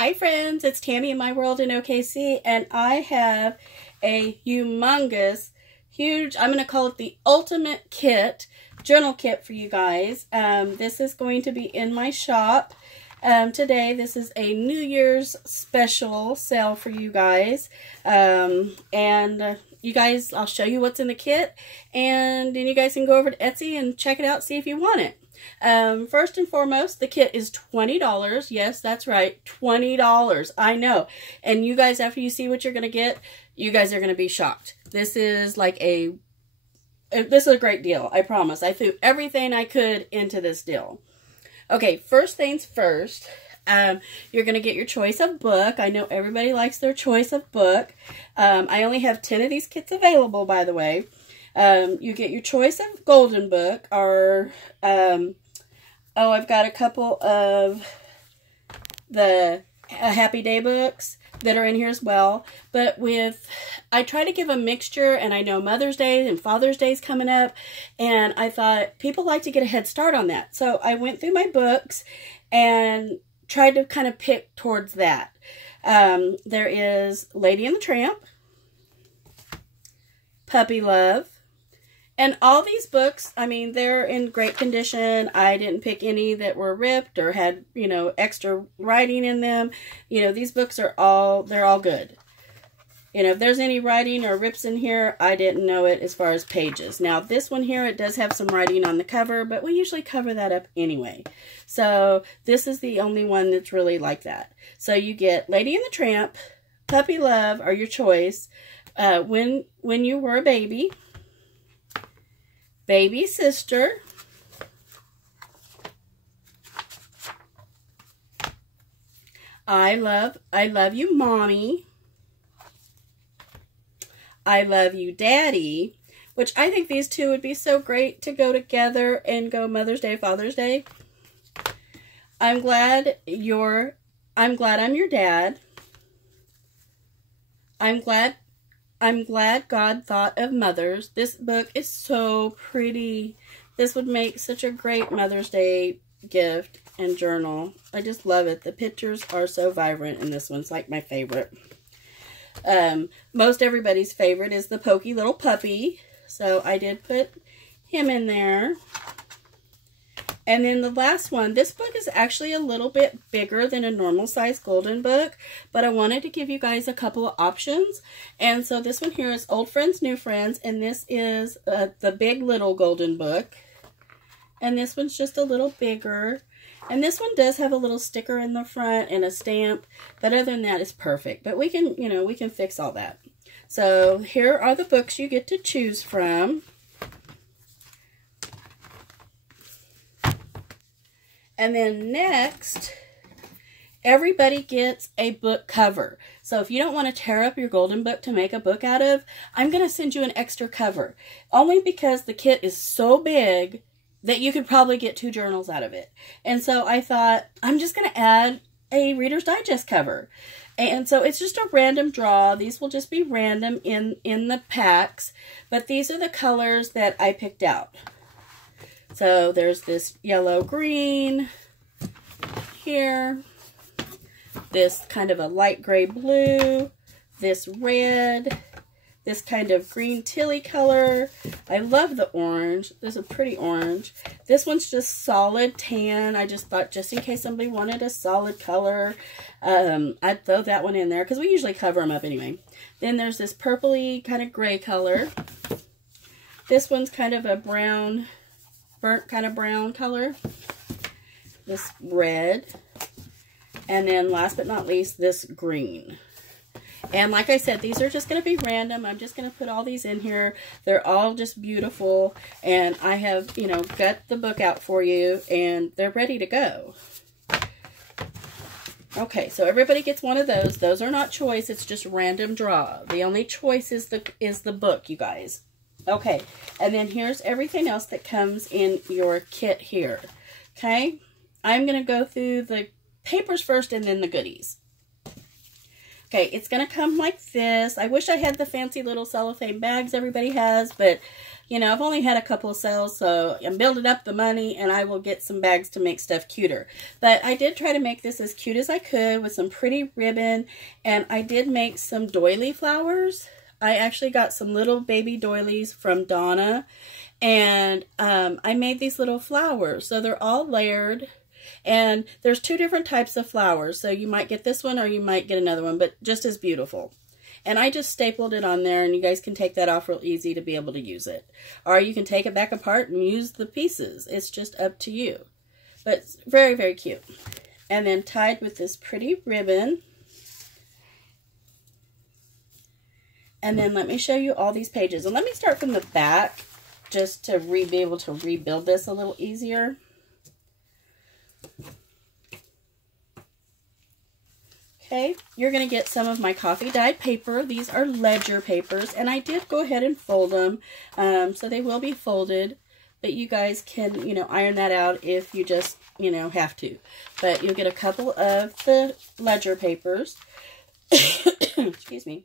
Hi friends, it's Tammy in My World in OKC, and I have a humongous, huge, I'm going to call it the ultimate kit, journal kit for you guys. This is going to be in my shop today. This is a New Year's special sale for you guys, you guys, I'll show you what's in the kit, and then you guys can go over to Etsy and check it out, see if you want it. First and foremost, the kit is $20. Yes, that's right, $20. I know. And you guys, after you see what you're going to get, you guys are going to be shocked. This is like this is a great deal, I promise. I threw everything I could into this deal. Okay, first things first, you're going to get your choice of book. I know everybody likes their choice of book. I only have 10 of these kits available, by the way. You get your choice of golden book, or, I've got a couple of the Happy Day books that are in here as well. But I try to give a mixture, and I know Mother's Day and Father's Day is coming up, and I thought people like to get a head start on that. So I went through my books and tried to kind of pick towards that. There is Lady and the Tramp, Puppy Love, and all these books, I mean, they're in great condition. I didn't pick any that were ripped or had, extra writing in them. These books are they're all good. If there's any writing or rips in here, I didn't know it as far as pages. Now, this one here, it does have some writing on the cover, but we usually cover that up anyway. So, this is the only one that's really like that. So, you get Lady and the Tramp, Puppy Love are your choice, When You Were a Baby, Baby Sister, I Love You Mommy, I Love You Daddy, which I think these two would be so great to go together and go Mother's Day, Father's Day. I'm glad I'm your dad. I'm glad God thought of mothers. This book is so pretty. This would make such a great Mother's Day gift and journal. I just love it. The pictures are so vibrant, and this one's like my favorite. Most everybody's favorite is the Pokey Little Puppy. So I did put him in there. And then the last one, this book is actually a little bit bigger than a normal size golden book, but I wanted to give you guys a couple of options. And so this one here is Old Friends, New Friends, and this is the Big Little Golden Book. And this one's just a little bigger. And this one does have a little sticker in the front and a stamp, but other than that, it's perfect. But we can, we can fix all that. So here are the books you get to choose from. And then next, everybody gets a book cover. So if you don't want to tear up your golden book to make a book out of, I'm going to send you an extra cover. Only because the kit is so big that you could probably get 2 journals out of it. And so I thought, I'm just going to add a Reader's Digest cover. And so it's just a random draw. These will just be random in the packs. But these are the colors that I picked out. So there's this yellow green here, this kind of a light gray blue, this red, this kind of green Tilly color. I love the orange. This is a pretty orange. This one's just solid tan. I just thought just in case somebody wanted a solid color, I'd throw that one in there because we usually cover them up anyway. Then there's this purpley kind of gray color. This one's kind of a brown, burnt kind of brown color. This red. And then last but not least, this green. And like I said, these are just going to be random. I'm just going to put all these in here. They're all just beautiful. And I have, got the book out for you. And they're ready to go. Okay, so everybody gets one of those. Those are not choice. It's just random draw. The only choice is the book, you guys. Okay, and then here's everything else that comes in your kit here. Okay, I'm going to go through the papers first and then the goodies. Okay, it's going to come like this. I wish I had the fancy little cellophane bags everybody has, but, you know, I've only had a couple of sales, so I'm building up the money, and I will get some bags to make stuff cuter. But I did try to make this as cute as I could with some pretty ribbon, and I did make some doily flowers. I actually got some little baby doilies from Donna, and I made these little flowers. So they're all layered. And there's 2 different types of flowers, so you might get this one or you might get another one, but just as beautiful. And I just stapled it on there, and you guys can take that off real easy to be able to use it. Or you can take it back apart and use the pieces. It's just up to you. But it's very, very cute. And then tied with this pretty ribbon. And then let me show you all these pages. And let me start from the back just to be able to rebuild this a little easier. Okay, you're going to get some of my coffee dyed paper. These are ledger papers, and I did go ahead and fold them, so they will be folded, but you guys can, you know, iron that out if you just, you know, have to. But you'll get a couple of the ledger papers, excuse me,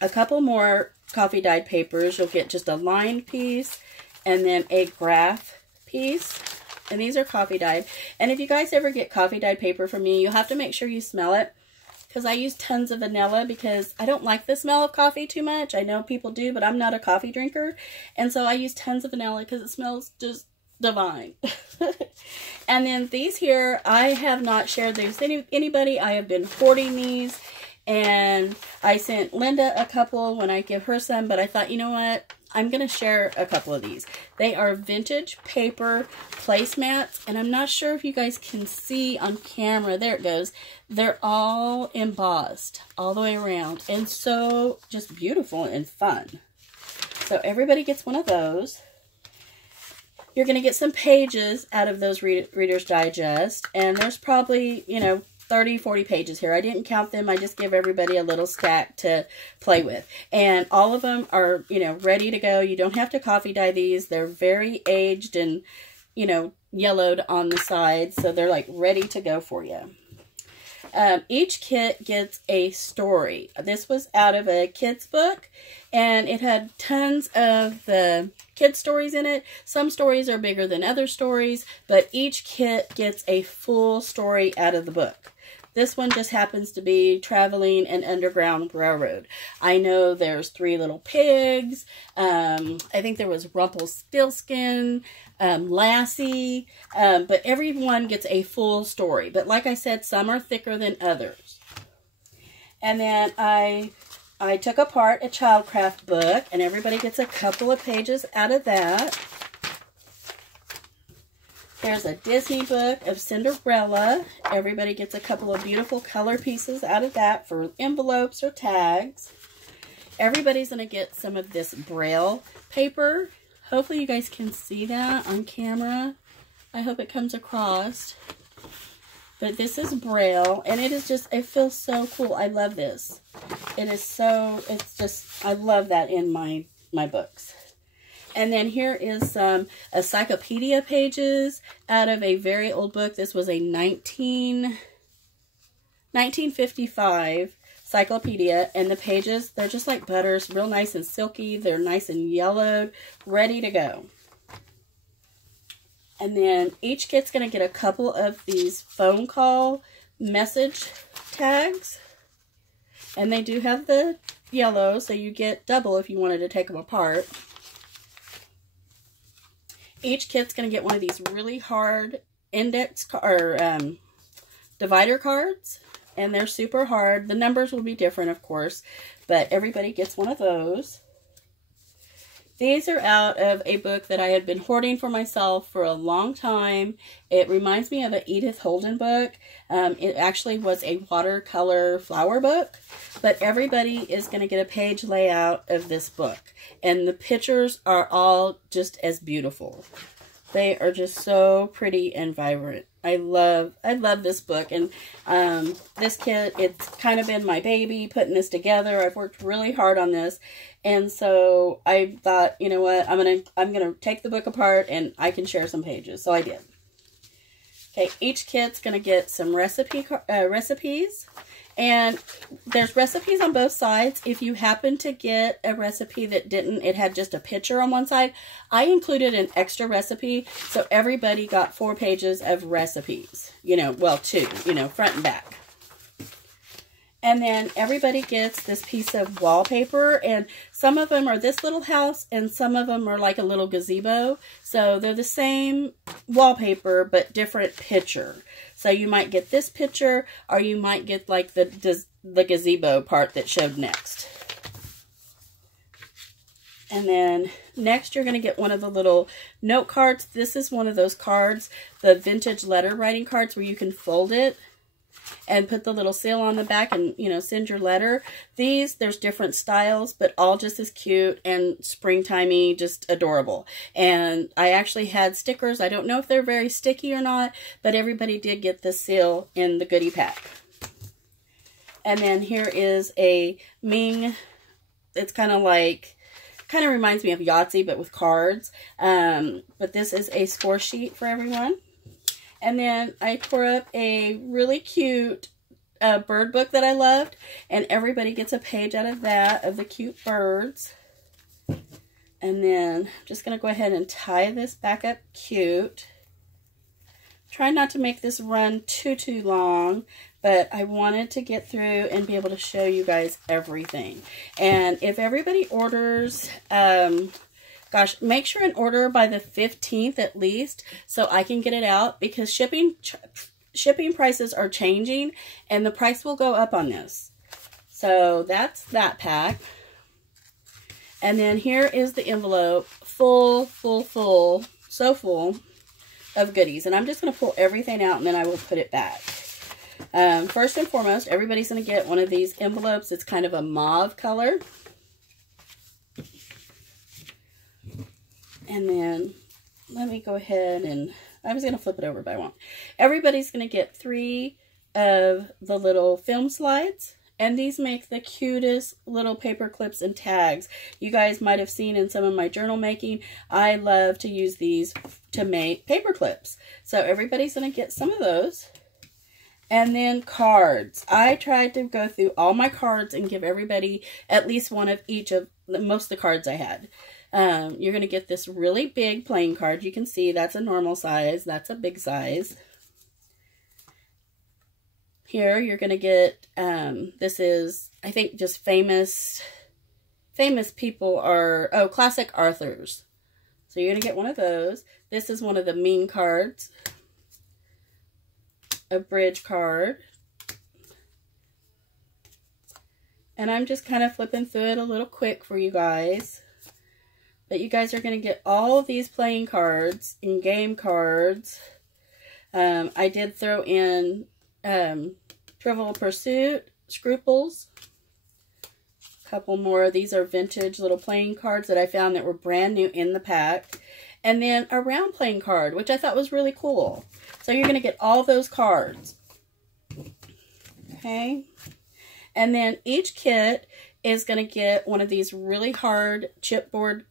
a couple more coffee dyed papers. You'll get just a lined piece, and then a graph piece. And these are coffee dyed. And if you guys ever get coffee dyed paper from me, you'll have to make sure you smell it. Because I use tons of vanilla because I don't like the smell of coffee too much. I know people do, but I'm not a coffee drinker. And so I use tons of vanilla because it smells just divine. And then these here, I have not shared these with anybody. I have been hoarding these. And I sent Linda a couple when I give her some. But I thought, you know what? I'm going to share a couple of these. They are vintage paper placemats, and I'm not sure if you guys can see on camera. There it goes. They're all embossed all the way around, and so just beautiful and fun. So everybody gets one of those. You're going to get some pages out of those Reader's Digest, and there's probably, you know, 30, 40 pages here. I didn't count them. I just give everybody a little stack to play with. And all of them are, you know, ready to go. You don't have to coffee dye these. They're very aged and, you know, yellowed on the sides. So they're like ready to go for you. Each kit gets a story. This was out of a kid's book, and it had tons of the kid stories in it. Some stories are bigger than other stories, but each kit gets a full story out of the book. This one just happens to be Traveling an Underground Railroad. I know there's 3 Little Pigs. I think there was Rumpelstiltskin, Lassie. But everyone gets a full story. But like I said, some are thicker than others. And then I took apart a Childcraft book, and everybody gets a couple of pages out of that. There's a Disney book of Cinderella. Everybody gets a couple of beautiful color pieces out of that for envelopes or tags. Everybody's going to get some of this Braille paper. Hopefully you guys can see that on camera. I hope it comes across. But this is Braille, and it is just, it feels so cool. I love this. It is so, it's just, I love that in my books. And then here is some encyclopedia pages out of a very old book. This was a 1955 encyclopedia. And the pages, they're just like butters, real nice and silky. They're nice and yellowed, ready to go. And then each kit's going to get a couple of these phone call message tags. And they do have the yellow, so you get double if you wanted to take them apart. Each kit's going to get one of these really hard index or divider cards, and they're super hard. The numbers will be different, of course, but everybody gets one of those. These are out of a book that I had been hoarding for myself for a long time. It reminds me of an Edith Holden book. It actually was a watercolor flower book, but everybody is going to get a page layout of this book. And the pictures are all just as beautiful. They are just so pretty and vibrant. I love this book, and this kit, it's kind of been my baby putting this together. I've worked really hard on this, and so I thought, you know what, I'm gonna take the book apart and I can share some pages. So I did. Okay, each kit's gonna get some recipes, And there's recipes on both sides. If you happen to get a recipe that didn't, it had just a picture on one side, I included an extra recipe. So everybody got 4 pages of recipes. You know, well, 2, you know, front and back. And then everybody gets this piece of wallpaper, and some of them are this little house, and some of them are like a little gazebo. So they're the same wallpaper, but different picture. So you might get this picture, or you might get like the gazebo part that showed next. And then next you're going to get one of the little note cards. This is one of those cards, the vintage letter writing cards where you can fold it and put the little seal on the back and, you know, send your letter. These, there's different styles, but all just as cute and springtimey, just adorable. And I actually had stickers. I don't know if they're very sticky or not, but everybody did get this seal in the goodie pack. And then here is a Ming. It's kind of reminds me of Yahtzee, but with cards. But this is a score sheet for everyone. And then I tore up a really cute bird book that I loved. And everybody gets a page out of that, of the cute birds. And then I'm just going to go ahead and tie this back up cute. Try not to make this run too long. But I wanted to get through and be able to show you guys everything. And if everybody orders... gosh, make sure and order by the 15th at least so I can get it out, because shipping prices are changing and the price will go up on this. So that's that pack. And then here is the envelope, full, so full of goodies. And I'm just going to pull everything out and then I will put it back. First and foremost, everybody's going to get one of these envelopes. It's kind of a mauve color. And then let me go ahead and, I was going to flip it over, but I won't. Everybody's going to get 3 of the little film slides. And these make the cutest little paper clips and tags. You guys might have seen in some of my journal making, I love to use these to make paper clips. So everybody's going to get some of those. And then cards. I tried to go through all my cards and give everybody at least one of each of most of the cards I had. You're going to get this really big playing card. You can see that's a normal size. That's a big size. Here you're going to get, this is, I think, just famous people are, oh, classic authors. So you're going to get one of those. This is one of the Ming cards. A bridge card. And I'm just kind of flipping through it a little quick for you guys. But you guys are going to get all of these playing cards and game cards. I did throw in Trivial Pursuit, Scruples. A couple more. These are vintage little playing cards that I found that were brand new in the pack. And then a round playing card, which I thought was really cool. So you're going to get all those cards. Okay. And then each kit is going to get one of these really hard chipboard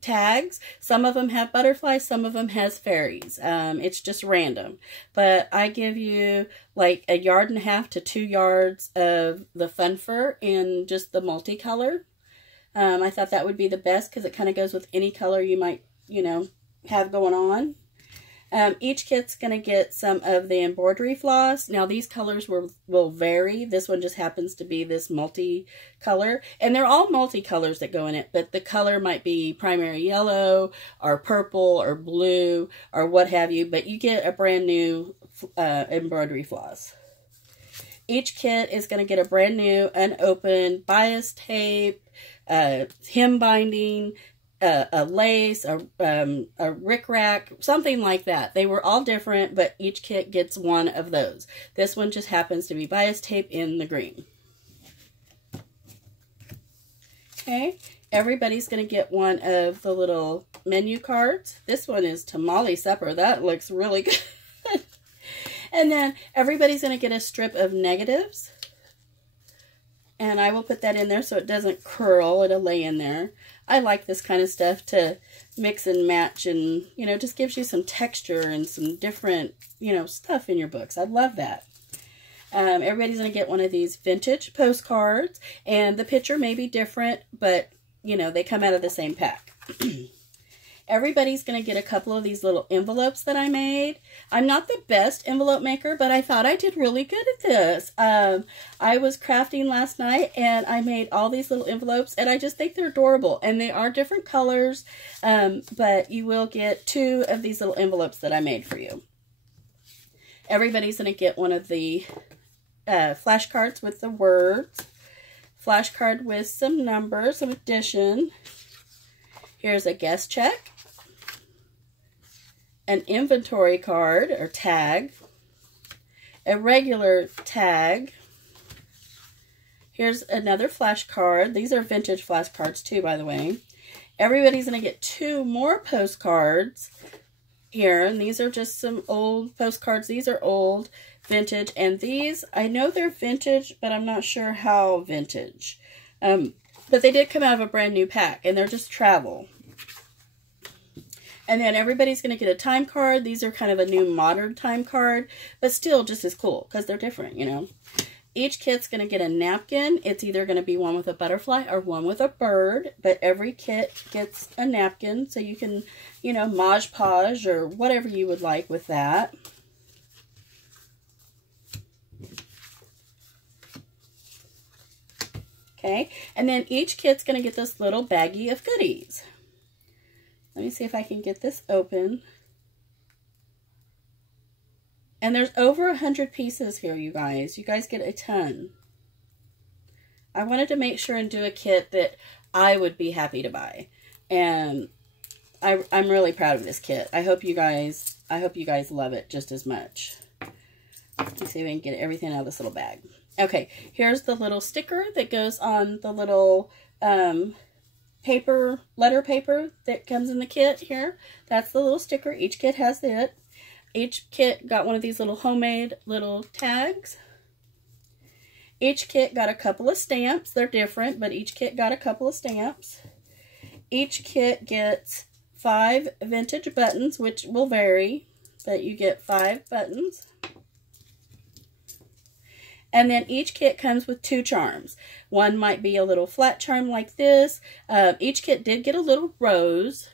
tags. Some of them have butterflies, some of them has fairies. It's just random. But I give you like 1.5 yards to 2 yards of the Fun Fur in just the multicolor. I thought that would be the best because it kind of goes with any color you might, you know, have going on. Each kit's going to get some of the embroidery floss. Now, these colors will vary. This one just happens to be this multicolor. And they're all multicolors that go in it, but the color might be primary yellow or purple or blue or what have you. But you get a brand new embroidery floss. Each kit is going to get a brand new unopened bias tape, hem binding, a lace, a rickrack, something like that. They were all different, but each kit gets one of those. This one just happens to be bias tape in the green. Okay, everybody's going to get one of the little menu cards. This one is Tamale Supper. That looks really good. And then everybody's going to get a strip of negatives. And I will put that in there so it doesn't curl. It'll lay in there. I like this kind of stuff to mix and match and, you know, just gives you some texture and some different, you know, stuff in your books. I love that. Everybody's going to get one of these vintage postcards, and the picture may be different, but, you know, they come out of the same pack. Everybody's going to get a couple of these little envelopes that I made. I'm not the best envelope maker, but I thought I did really good at this. I was crafting last night, and I made all these little envelopes, and I just think they're adorable. And they are different colors, but you will get 2 of these little envelopes that I made for you. Everybody's going to get one of the flashcards with the words. Flashcard with some numbers, some addition. Here's a guest check. An inventory card or tag. A regular tag. Here's another flashcard. These are vintage flashcards too, by the way. Everybody's going to get 2 more postcards here, and these are just some old postcards. These are old, vintage, and these, I know they're vintage, but I'm not sure how vintage. But they did come out of a brand new pack, and they're just travel. And then everybody's going to get a time card. These are kind of a new modern time card, but still just as cool because they're different, you know. Each kit's going to get a napkin. It's either going to be one with a butterfly or one with a bird, but every kit gets a napkin, so you can, you know, Mod Podge or whatever you would like with that. Okay, and then each kit's going to get this little baggie of goodies. Let me see if I can get this open. And there's over 100 pieces here, you guys. You guys get a ton. I wanted to make sure and do a kit that I would be happy to buy. And I'm really proud of this kit. I hope you guys love it just as much. Let's see if we can get everything out of this little bag. Okay, here's the little sticker that goes on the little letter paper that comes in the kit here. That's the little sticker. Each kit has it. Each kit got one of these little homemade little tags. Each kit got a couple of stamps. They're different, but each kit got a couple of stamps. Each kit gets 5 vintage buttons, which will vary, but you get 5 buttons. And then each kit comes with 2 charms. One might be a little flat charm like this. Each kit did get a little rose.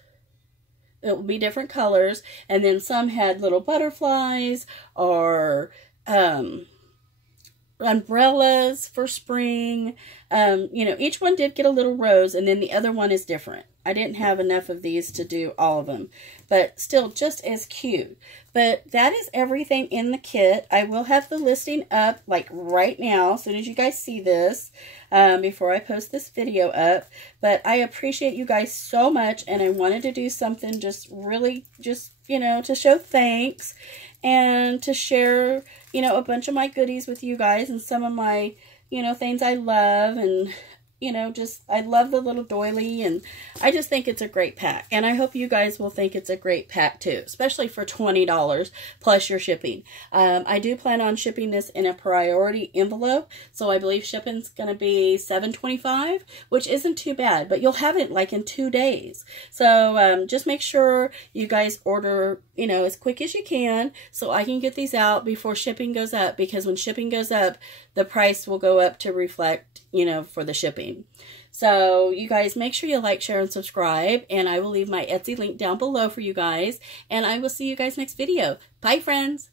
It will be different colors. And then some had little butterflies or umbrellas for spring. You know, each one did get a little rose, and then the other one is different. I didn't have enough of these to do all of them, but still just as cute. But that is everything in the kit. I will have the listing up like right now, as soon as you guys see this, before I post this video up. But I appreciate you guys so much, and I wanted to do something just really, you know, to show thanks and to share, you know, a bunch of my goodies with you guys and some of my, you know, things I love. And you know, just, I love the little doily, and I just think it's a great pack. And I hope you guys will think it's a great pack too, especially for $20 plus your shipping. I do plan on shipping this in a priority envelope, so I believe shipping's going to be $7.25, which isn't too bad, but you'll have it like in 2 days. So just make sure you guys order, you know, as quick as you can so I can get these out before shipping goes up, because when shipping goes up, the price will go up to reflect, you know, for the shipping. So you guys make sure you like, share, and subscribe, and I will leave my Etsy link down below for you guys, and I will see you guys next video. Bye, friends.